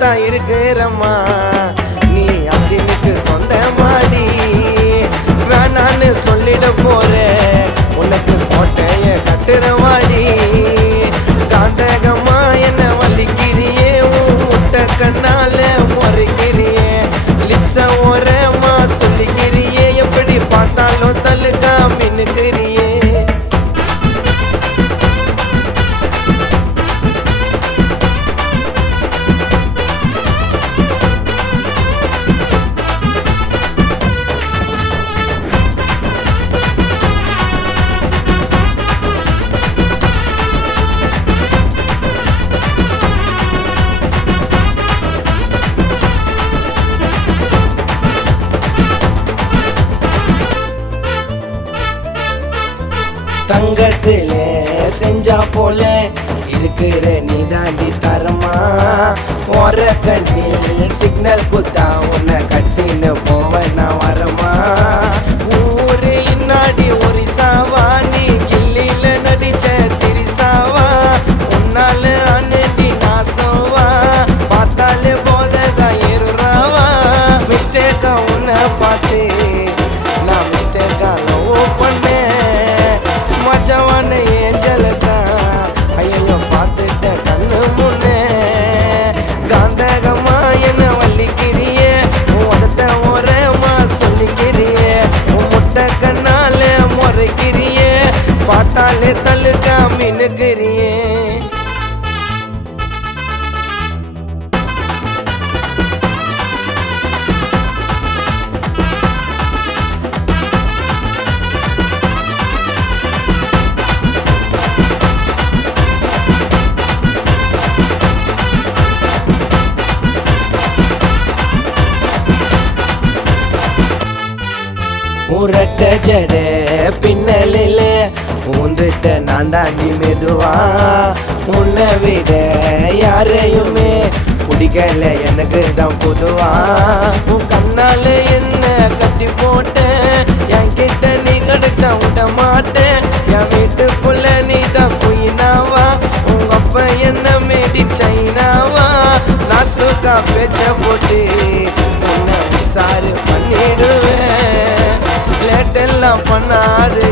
தான் இருக்கிறம்மா நீ அசினுக்கு சொந்த மாடி வேணான்னு சொல்லிட போற உனக்கு கோட்டைய கட்டுற மாடி காந்தகமா என்ன வலிக்கிறியே உன் முட்டை கண்ணால முறைக்கிறியே லிப்ஸ ஓரமா சொல்லிக்கிறியே எப்படி பார்த்தாலும் தலுக்கா மின்னுக்கிறியே தங்கத்துல செஞ்சா போல இருக்கிற நீ தாண்டி தரமா ஓர கண்ணில் சிக்னல் குத்தா உன்னை கட்டின்னு போவ நான் வரமா ஊரு இன்னாடி ஒரு சாவா நீ கில்லில நடிச்ச திரிசாவா உன்னால அன்னைக்கு நாசவா பார்த்தாலே போததான் ஏறுறாவா மிஸ்டேக்கா உன்னை பார்த்து நான் மிஸ்டேக்கா லவ் பண்ணேன் மஜவான ஏஞ்சலதான் ஐயோ பார்த்துட்ட கண்ணு முன்னே காந்தகமா என்ன வலிக்கிறியே உதட்ட ஓரமா சொல்லிக்கிறியே முட்டை கண்ணால முறைக்கிறியே பார்த்தாலே தள்ளுக்கா மினுக்கிறியே உரட்ட ஜட பின்னலில ஊந்துட்ட நான் தாண்டி மெதுவா உன்னை விட யாரையுமே பிடிக்கல எனக்கு தான் பொதுவா உன் கண்ணால என்ன கட்டி போட்ட என்கிட்ட நீ கிடைச்சா விட மாட்டேன் என் வீட்டுக்குள்ள நீ தான் குயினாவா உங்க அப்பா என்ன மேடி சைனாவா நாசுக்கா பேச்ச போட்டு உன்னை விசாரு பண்ணிடுவேன் லேட்டெல்லாம் பண்ணாது